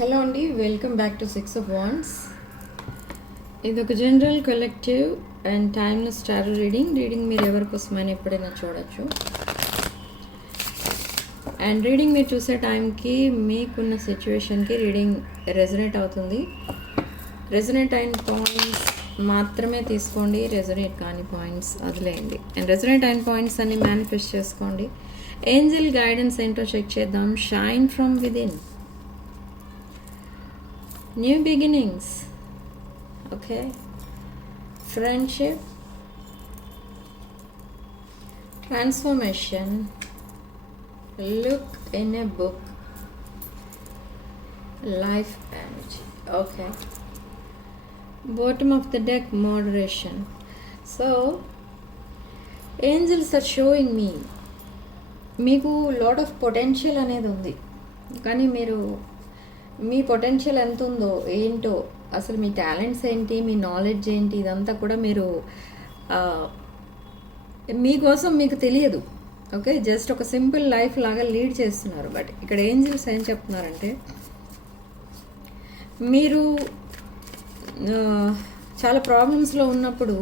Hello అండి, welcome back to 6 of Wands. ఇది ఒక general collective and timeless tarot reading మీరు ఎవరి కోసమైనా ఎప్పుడైనా చూడొచ్చు. అండ్ రీడింగ్ మీరు చూసే టైంకి మీకున్న సిచ్యువేషన్కి రీడింగ్ రెజొనేట్ అవుతుంది. రెజొనేట్ అయిన పాయింట్స్ మాత్రమే తీసుకోండి, రెజొనేట్ కాని పాయింట్స్ వదిలేయండి. అండ్ రెజొనేట్ అయిన పాయింట్స్ అన్ని మేనిఫెస్ట్ చేసుకోండి. ఏంజెల్ గైడెన్స్ ఏంటో చెక్ చేద్దాం. Shine from within, new beginnings, okay, friendship, transformation, look in a book, life energy, okay, bottom of the deck, moderation. So angels are showing me మీకు lot of potential అనేది ఉంది, కానీ మీరు మీ potential ఎంత ఉందో ఏంటో, అసలు మీ టాలెంట్స్ ఏంటి, మీ నాలెడ్జ్ ఏంటి, ఇదంతా కూడా మీరు మీకోసం మీకు తెలియదు. ఓకే, జస్ట్ ఒక సింపుల్ లైఫ్ లాగా లీడ్ చేస్తున్నారు. బట్ ఇక్కడ ఏంజల్స్ ఏం చెప్తున్నారంటే, మీరు చాలా ప్రాబ్లమ్స్లో ఉన్నప్పుడు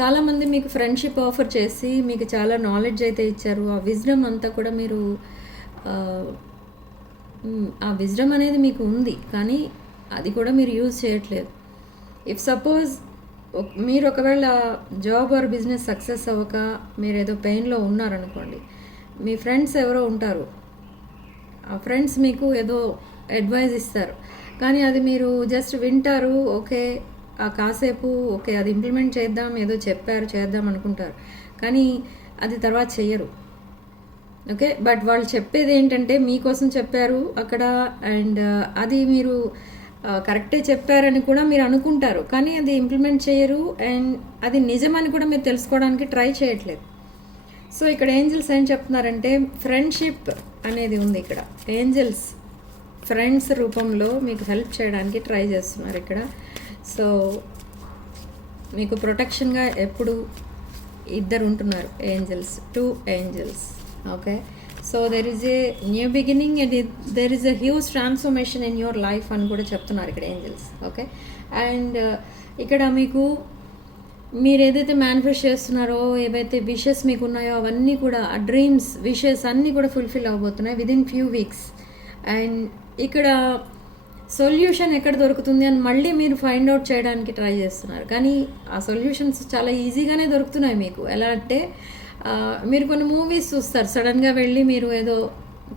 చాలామంది మీకు ఫ్రెండ్షిప్ ఆఫర్ చేసి మీకు చాలా నాలెడ్జ్ అయితే ఇచ్చారు. ఆ విజ్డమ్ అంతా కూడా మీరు ఆ విజ్డమ్ అనేది మీకు ఉంది, కానీ అది కూడా మీరు యూజ్ చేయట్లేదు. ఇఫ్ సపోజ్ మీరు ఒకవేళ జాబ్ ఆర్ బిజినెస్ సక్సెస్ అవ్వక మీరు ఏదో పెయిన్లో ఉన్నారనుకోండి, మీ ఫ్రెండ్స్ ఎవరో ఉంటారు, ఆ ఫ్రెండ్స్ మీకు ఏదో అడ్వైజ్ ఇస్తారు, కానీ అది మీరు జస్ట్ వింటారు. ఓకే, ఆ కాసేపు ఓకే అది ఇంప్లిమెంట్ చేద్దాం, ఏదో చెప్పారు చేద్దాం అనుకుంటారు, కానీ అది తర్వాత చెయ్యరు. ఓకే, బట్ వాళ్ళు చెప్పేది ఏంటంటే మీకోసం చెప్పారు అక్కడ, అండ్ అది మీరు కరెక్టే చెప్పారని కూడా మీరు అనుకుంటారు, కానీ అది ఇంప్లిమెంట్ చేయరు, అండ్ అది నిజమని కూడా మీరు తెలుసుకోవడానికి ట్రై చేయట్లేదు. సో ఇక్కడ ఏంజల్స్ ఏం చెప్తున్నారంటే, ఫ్రెండ్షిప్ అనేది ఉంది ఇక్కడ. ఏంజల్స్ ఫ్రెండ్స్ రూపంలో మీకు హెల్ప్ చేయడానికి ట్రై చేస్తున్నారు ఇక్కడ. సో మీకు ప్రొటెక్షన్గా ఎప్పుడు ఇద్దరు ఉంటున్నారు angels, 2 angels. Okay, so there is a new beginning and there is a huge transformation in your life అని కూడా చెప్తున్నారు ఇక్కడ ఏంజల్స్. ఓకే, అండ్ ఇక్కడ మీకు మీరు ఏదైతే మేనిఫెస్ట్ చేస్తున్నారో, ఏవైతే విషెస్ మీకు ఉన్నాయో అవన్నీ కూడా, ఆ డ్రీమ్స్ విషెస్ అన్నీ కూడా ఫుల్ఫిల్ అవ్వబోతున్నాయి విదిన్ ఫ్యూ వీక్స్. అండ్ ఇక్కడ సొల్యూషన్ ఎక్కడ దొరుకుతుంది అని మళ్ళీ మీరు ఫైండ్ అవుట్ చేయడానికి ట్రై చేస్తున్నారు, కానీ ఆ సొల్యూషన్స్ చాలా ఈజీగానే దొరుకుతున్నాయి మీకు. ఎలా అంటే మీరు కొన్ని మూవీస్ చూస్తారు, సడన్గా వెళ్ళి మీరు ఏదో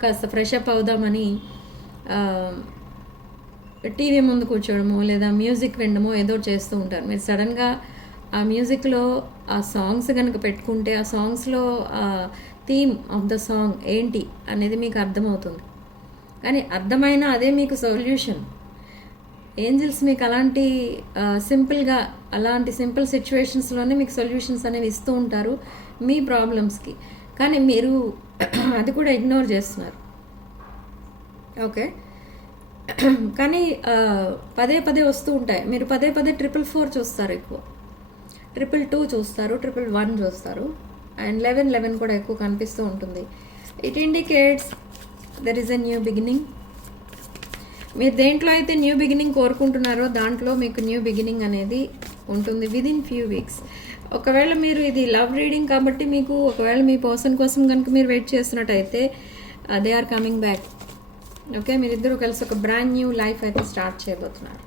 కాస్త ఫ్రెష్ అప్ అవుదామని టీవీ ముందు కూర్చోవడమో లేదా మ్యూజిక్ వినడమో ఏదో చేస్తూ ఉంటారు. మీరు సడన్గా ఆ మ్యూజిక్లో ఆ సాంగ్స్ కనుక పెట్టుకుంటే, ఆ సాంగ్స్లో థీమ్ ఆఫ్ ద సాంగ్ ఏంటి అనేది మీకు అర్థమవుతుంది, కానీ అర్థమైనా అదే మీకు సొల్యూషన్. ఏంజల్స్ మీకు అలాంటి సింపుల్గా అలాంటి సింపుల్ సిచ్యువేషన్స్లోనే మీకు సొల్యూషన్స్ అనేవి ఇస్తూ ఉంటారు మీ ప్రాబ్లమ్స్కి, కానీ మీరు అది కూడా ఇగ్నోర్ చేస్తున్నారు. ఓకే, కానీ పదే పదే వస్తూ ఉంటాయి. మీరు పదే 444 చూస్తారు, ఎక్కువ 222 చూస్తారు, 111 చూస్తారు, అండ్ 11 కూడా ఎక్కువ కనిపిస్తూ ఉంటుంది. It indicates there is a new beginning. మీరు దేంట్లో అయితే న్యూ బిగినింగ్ కోరుకుంటున్నారో దాంట్లో మీకు న్యూ బిగినింగ్ అనేది ఉంటుంది విదిన్ ఫ్యూ వీక్స్. ఒకవేళ మీరు ఇది లవ్ రీడింగ్ కాబట్టి మీకు ఒకవేళ మీ పర్సన్ కోసం కనుక మీరు వెయిట్ చేస్తున్నట్టయితే they are coming back. Okay, మీరిద్దరూ కలిసి ఒక బ్రాండ్ న్యూ లైఫ్ అయితే స్టార్ట్ చేయబోతున్నారు.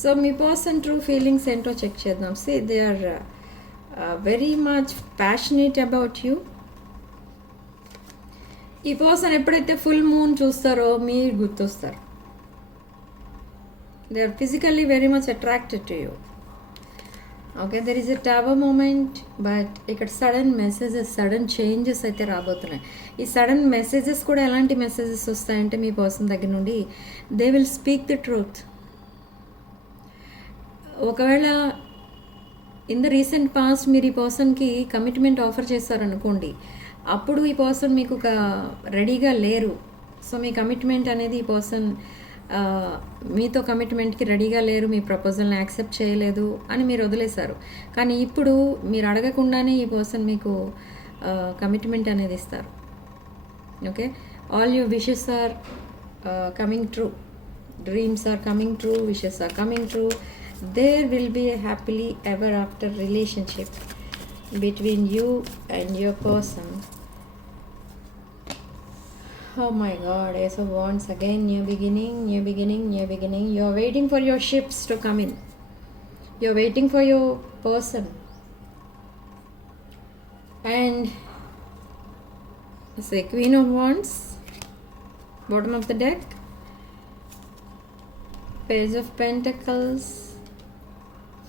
సో మీ పర్సన్ ట్రూ ఫీలింగ్స్ ఏంటో చెక్ చేద్దాం. See they are very much passionate about you. ఈ పర్సన్ ఎప్పుడైతే ఫుల్ మూన్ చూస్తారో మీరు గుర్తొస్తారు. They are physically very much attracted to you. Okay, there is a tower moment, but ఇక్కడ sudden messages, sudden changes అయితే రాబోతున్నాయి. ఈ సడన్ మెసేజెస్ కూడా ఎలాంటి మెసేజెస్ వస్తాయంటే, మీ పర్సన్ దగ్గర నుండి they will speak the truth. ఒకవేళ ఇన్ ద రీసెంట్ పాస్ట్ మీరు ఈ పర్సన్కి కమిట్మెంట్ ఆఫర్ చేస్తారనుకోండి, అప్పుడు ఈ పర్సన్ మీకు రెడీగా లేరు. సో మీ కమిట్మెంట్ అనేది ఈ పర్సన్ మీతో కమిట్మెంట్కి రెడీగా లేరు, మీ ప్రపోజల్ని యాక్సెప్ట్ చేయలేదు అని మీరు వదిలేశారు, కానీ ఇప్పుడు మీరు అడగకుండానే ఈ పర్సన్ మీకు కమిట్మెంట్ అనేది ఇస్తారు. Okay, all your wishes are coming true. dreams are coming true, wishes are coming true. There will be a happily ever after relationship between you and your person. Oh my god, Ace of Wands again. New beginning, new beginning, new beginning. You're waiting for your ships to come in. You're waiting for your person. And say Queen of Wands, bottom of the deck, Page of Pentacles,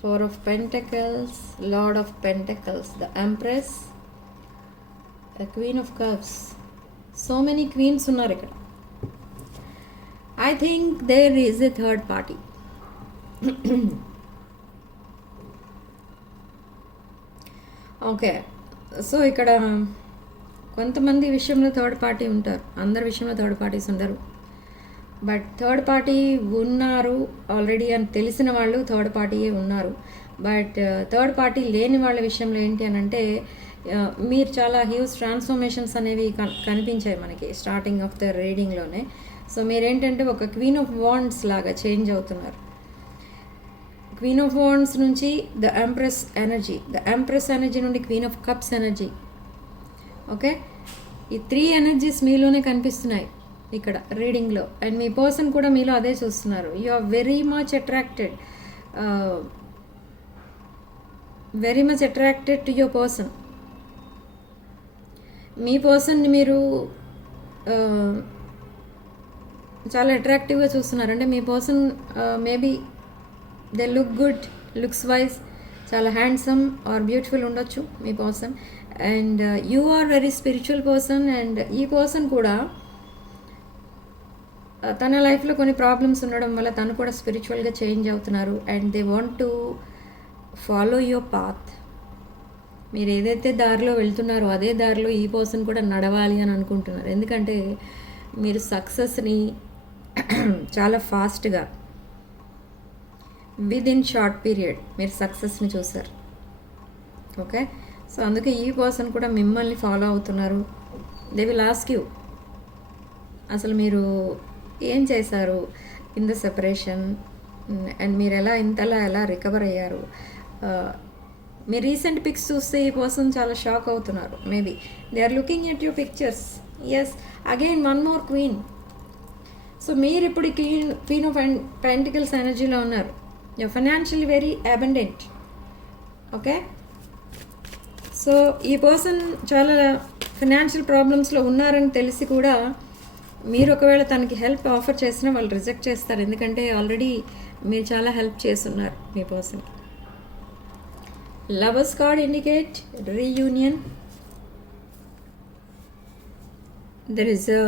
Four of Pentacles, Lord of Pentacles, the Empress, the Queen of Cups. So many queens ఉన్నారు ఇక్కడ. I think there is a third party. Okay, so ఇక్కడ కొంతమంది విషయంలో third party ఉంటారు, అందరి విషయంలో third parties ఉండరు. But third party ఉన్నారు ఆల్రెడీ అని తెలిసిన వాళ్ళు థర్డ్ పార్టీయే ఉన్నారు. బట్ థర్డ్ పార్టీ లేని వాళ్ళ విషయంలో ఏంటి అని అంటే మీరు చాలా హ్యూజ్ ట్రాన్స్ఫర్మేషన్స్ అనేవి కనిపించాయి మనకి స్టార్టింగ్ ఆఫ్ ద రీడింగ్లోనే. సో మీరేంటంటే ఒక క్వీన్ ఆఫ్ వాండ్స్ లాగా చేంజ్ అవుతున్నారు. క్వీన్ ఆఫ్ వాండ్స్ నుంచి ద ఎంప్రెస్ ఎనర్జీ నుండి queen of cups energy. Okay, ఈ 3 ఎనర్జీస్ మీలోనే కనిపిస్తున్నాయి ఇక్కడ రీడింగ్లో. అండ్ మీ పర్సన్ కూడా మీలో అదే చూస్తున్నారు. You are very much attracted to your person. మీ పర్సన్ని మీరు చాలా అట్రాక్టివ్గా చూస్తున్నారు. అంటే మీ person maybe they look good, looks wise చాలా హ్యాండ్సమ్ ఆర్ బ్యూటిఫుల్ ఉండొచ్చు మీ person. And you are very spiritual person. And ఈ పర్సన్ కూడా తన లైఫ్లో కొన్ని ప్రాబ్లమ్స్ ఉండడం వల్ల తను కూడా స్పిరిచువల్గా చేంజ్ అవుతున్నారు. And they want to follow your path. మీరు ఏదైతే దారిలో వెళ్తున్నారో అదే దారిలో ఈ పర్సన్ కూడా నడవాలి అని అనుకుంటున్నారు. ఎందుకంటే మీరు సక్సెస్ని చాలా ఫాస్ట్గా విదిన్ షార్ట్ పీరియడ్ మీరు సక్సెస్ని చూసారు. ఓకే, సో అందుకే ఈ పర్సన్ కూడా మిమ్మల్ని ఫాలో అవుతున్నారు. దే విల్ ఆస్క్ యూ అసలు మీరు ఏం చేశారు ఇన్ ద సెపరేషన్, అండ్ మీరు ఇంతలా ఎలా రికవర్ అయ్యారు. మీ రీసెంట్ పిక్స్ చూస్తే ఈ పర్సన్ చాలా షాక్ అవుతున్నారు. Maybe they are looking at your pictures. Yes, again one more queen. So మీరు ఇప్పుడు క్వీన్ ఆఫ్ పెంటికల్స్ ఎనర్జీలో ఉన్నారు. You're financially very abundant. Okay, so ఈ పర్సన్ చాలా ఫైనాన్షియల్ ప్రాబ్లమ్స్లో ఉన్నారని తెలిసి కూడా మీరు ఒకవేళ తనకి హెల్ప్ ఆఫర్ చేసినా వాళ్ళు రిజెక్ట్ చేస్తారు. ఎందుకంటే ఆల్రెడీ మీరు చాలా హెల్ప్ చేస్తున్నారు మీ పర్సన్కి. Lovers card indicate reunion. There is a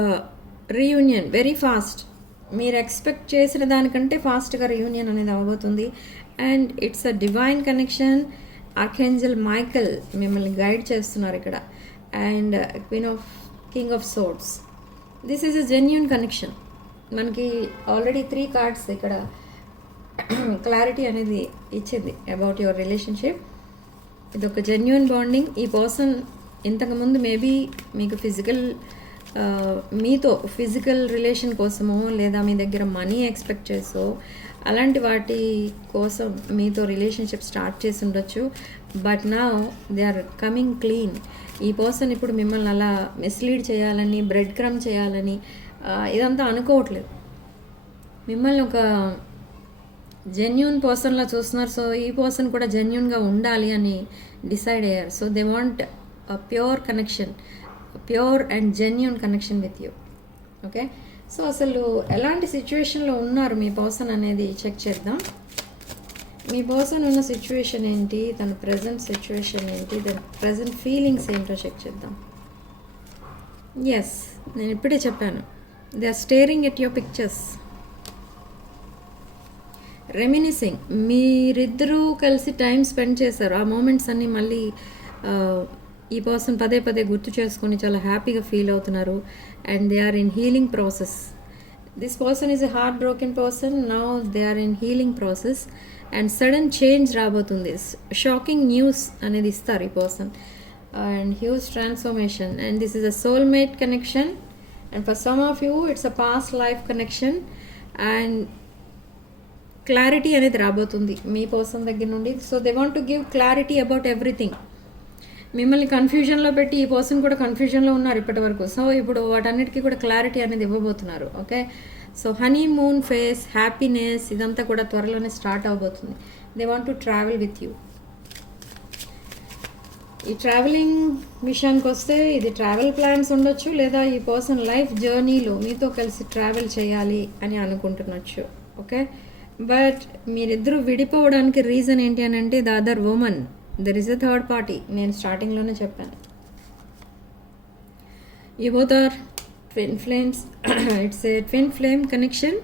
reunion very fast. మీరు ఎక్స్పెక్ట్ చేసిన దానికంటే ఫాస్ట్గా రీయూనియన్ అనేది అవ్వబోతుంది. And it's a divine connection. Archangel Michael మిమ్మల్ని గైడ్ చేస్తున్నారు ఇక్కడ. And king of swords. This is a genuine connection. మనకి ఆల్రెడీ 3 కార్డ్స్ ఇక్కడ క్లారిటీ అనేది ఇచ్చింది అబౌట్ యువర్ రిలేషన్షిప్. ఇది ఒక జెన్యూన్ బాండింగ్. ఈ పర్సన్ ఇంతకుముందు మేబీ మీకు మీతో ఫిజికల్ రిలేషన్ కోసమో లేదా మీ దగ్గర మనీ ఎక్స్పెక్ట్ చేసో అలాంటి వాటి కోసం మీతో రిలేషన్షిప్ స్టార్ట్ చేసి ఉండొచ్చు. But now they are coming clean. ఈ పర్సన్ ఇప్పుడు మిమ్మల్ని అలా మిస్లీడ్ చేయాలని, బ్రెడ్ క్రమ్ చేయాలని ఇదంతా అనుకోవట్లేదు. మిమ్మల్ని ఒక జెన్యూన్ పర్సన్లా చూస్తున్నారు. సో ఈ పర్సన్ కూడా జెన్యూన్గా ఉండాలి అని డిసైడ్ అయ్యారు. So they want a pure connection, pure and genuine connection with you. Okay, so అసలు ఎలాంటి సిచ్యువేషన్లో ఉన్నారు మీ పర్సన్ అనేది చెక్ చేద్దాం. మీ పర్సన్ ఉన్న సిచ్యువేషన్ ఏంటి, తన ప్రజెంట్ సిచ్యువేషన్ ఏంటి, తన ప్రజెంట్ ఫీలింగ్స్ ఏంటో చెక్ చేద్దాం. ఎస్, నేను ఇప్పుడే చెప్పాను. They are staring at your pictures, reminiscing. మీరిద్దరూ కలిసి టైం స్పెండ్ చేశారు. ఆ మూమెంట్స్ అన్నీ మళ్ళీ ఈ పర్సన్ పదే పదే గుర్తు చేసుకొని చాలా హ్యాపీగా ఫీల్ అవుతున్నారు. And they are in healing process. This person is a heart broken person. Now they are in healing process. And sudden change రాబోతుంది. షాకింగ్ న్యూస్ అనేది ఇస్తారు ఈ person. And huge transformation. And this is a soulmate connection. And for some of you it's a past life connection. And clarity అనేది రాబోతుంది మీ person దగ్గర నుండి. So they want to give clarity about everything. మిమ్మల్ని కన్ఫ్యూజన్లో పెట్టి ఈ person కూడా కన్ఫ్యూజన్లో ఉన్నారు ఇప్పటి వరకు. సో ఇప్పుడు వాటన్నిటికీ కూడా క్లారిటీ అనేది ఇవ్వబోతున్నారు. Okay, so honeymoon phase, happiness ఇదంతా కూడా త్వరలోనే స్టార్ట్ అవబోతుంది. They want to travel with you. ఈ ట్రావెలింగ్ విషయానికి వస్తే ఇది ట్రావెల్ ప్లాన్స్ ఉండొచ్చు, లేదా ఈ పర్సన్ లైఫ్ జర్నీలో మీతో కలిసి ట్రావెల్ చేయాలి అని అనుకుంటున్నచ్చు. ఓకే, బట్ మీరిద్దరూ విడిపోవడానికి రీజన్ ఏంటి అని అంటే the other women, there is a third party. నేను స్టార్టింగ్లోనే చెప్పాను, you both are twin flames. It's a twin flame connection.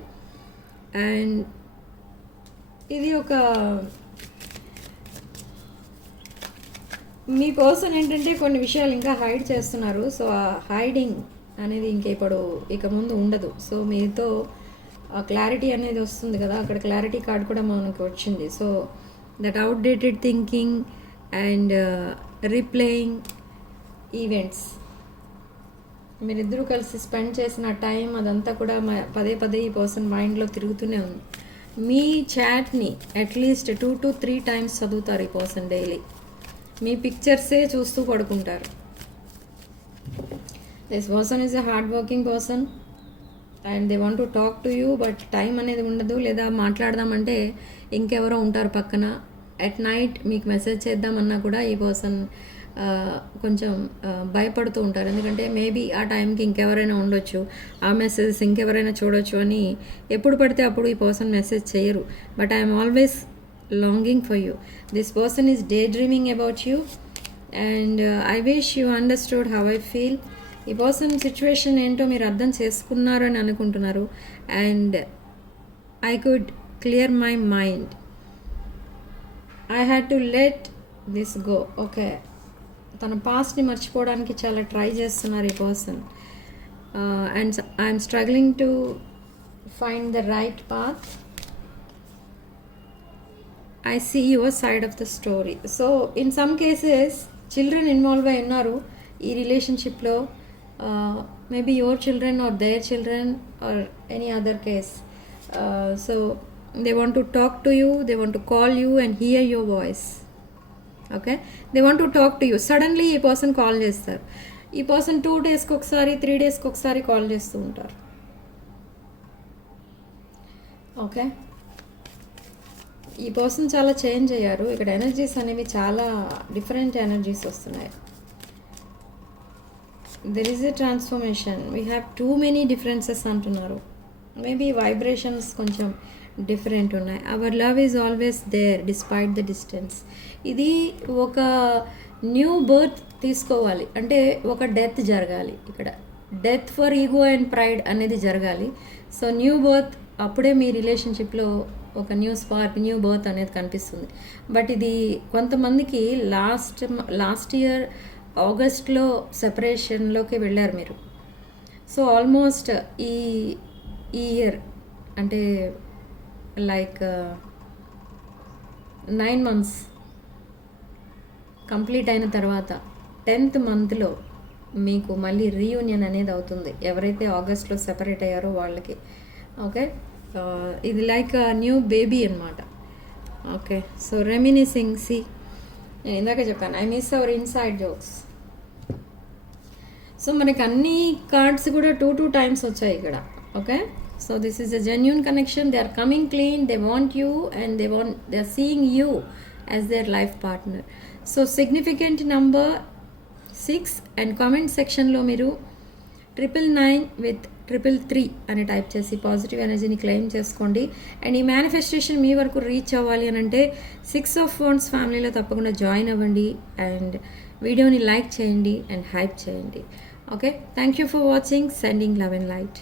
And ఇది ఒక మీ పర్సన్ ఏంటంటే కొన్ని విషయాలు ఇంకా హైడ్ చేస్తున్నారు. సో ఆ హైడింగ్ అనేది ఇక ముందు ఉండదు. సో మీతో క్లారిటీ అనేది వస్తుంది కదా, అక్కడ క్లారిటీ కార్డ్ కూడా మనకు వచ్చింది. So that outdated thinking and రీప్లేయింగ్ events, మీరిద్దరూ కలిసి స్పెండ్ చేసిన టైం అదంతా కూడా పదే పదే ఈ పర్సన్ మైండ్లో తిరుగుతూనే ఉంది. మీ చాట్ని అట్లీస్ట్ 2 to 3 times చదువుతారు ఈ పర్సన్ డైలీ. మీ పిక్చర్సే చూస్తూ పడుకుంటారు. This person is a hard working person and they want to talk to you, but time అనేది ఉండదు. లేదా మాట్లాడదామంటే ఇంకెవరో ఉంటారు పక్కన. అట్ నైట్ మీకు మెసేజ్ చేద్దామన్నా కూడా ఈ పర్సన్ కొంచెం భయపడుతూ ఉంటారు. ఎందుకంటే మేబీ ఆ టైంకి ఇంకెవరైనా ఉండొచ్చు, ఆ మెసేజెస్ ఇంకెవరైనా చూడొచ్చు అని ఎప్పుడు పడితే అప్పుడు ఈ పర్సన్ మెసేజ్ చేయరు. But I'm always longing for you. This person is daydreaming about you and I wish you understood how I feel. ఈ పర్సన్ సిచ్యువేషన్ ఏంటో మీరు అర్థం చేసుకున్నారు అని అనుకుంటున్నారు. And I could clear my mind, I had to let this go. Okay, తన పాస్ట్ని మర్చిపోవడానికి చాలా ట్రై చేస్తున్నారు ఈ person. And I'm struggling to find the right path. I see your side of the story. So in some cases children involved అయి ఉన్నారు ఈ రిలేషన్షిప్లో. Maybe your children or their children or any other case. So they want to talk to you, they want to call you and hear your voice. Okay, they want to talk to you. Suddenly ఈ person call చేస్తారు. ఈ person 2 daysకి ఒకసారి 3 daysకి ఒకసారి call చేస్తూ ఉంటారు. Okay, ఈ person చాలా change అయ్యారు. ఇక్కడ ఎనర్జీస్ అనేవి చాలా డిఫరెంట్ ఎనర్జీస్ వస్తున్నాయి. There is a transformation. We have too many differences అంటున్నారు. మేబీ వైబ్రేషన్స్ కొంచెం డిఫరెంట్ ఉన్నాయి. Our love is always there despite the distance. ఇది ఒక న్యూ బర్త్ తీసుకోవాలి అంటే ఒక డెత్ జరగాలి. ఇక్కడ death for ego and pride అనేది జరగాలి. సో న్యూ బర్త్, అప్పుడే మీ రిలేషన్షిప్లో ఒక న్యూ స్పార్క్, న్యూ బర్త్ అనేది కనిపిస్తుంది. బట్ ఇది కొంతమందికి లాస్ట్ ఇయర్ ఆగస్ట్లో సెపరేషన్లోకి వెళ్ళారు మీరు. సో ఆల్మోస్ట్ ఈ ఇయర్ అంటే లైక్ 9 months కంప్లీట్ అయిన తర్వాత 10th monthలో మీకు మళ్ళీ రీయూనియన్ అనేది అవుతుంది ఎవరైతే ఆగస్ట్లో సెపరేట్ అయ్యారో వాళ్ళకి. ఓకే, ఇది లైక్ న్యూ బేబీ అనమాట. Okay, so reminiscing. నేను ఇందాక చెప్పాను I miss our inside jokes. So మనకి అన్ని కార్డ్స్ కూడా 2 times వచ్చాయి ఇక్కడ. Okay, so this is a genuine connection. They are coming clean, they want you and they are seeing you as their life partner. So significant number 6 and comment సెక్షన్లో మీరు 999 with 333 అని type చేసి positive ఎనర్జీని claim చేసుకోండి. And ఈ manifestation మీ వరకు reach అవ్వాలి అని అంటే 6 of Wands ఫ్యామిలీలో తప్పకుండా జాయిన్ అవ్వండి అండ్ వీడియోని లైక్ చేయండి అండ్ హైప్ చేయండి. Okay, thank you for watching. Sending love and light.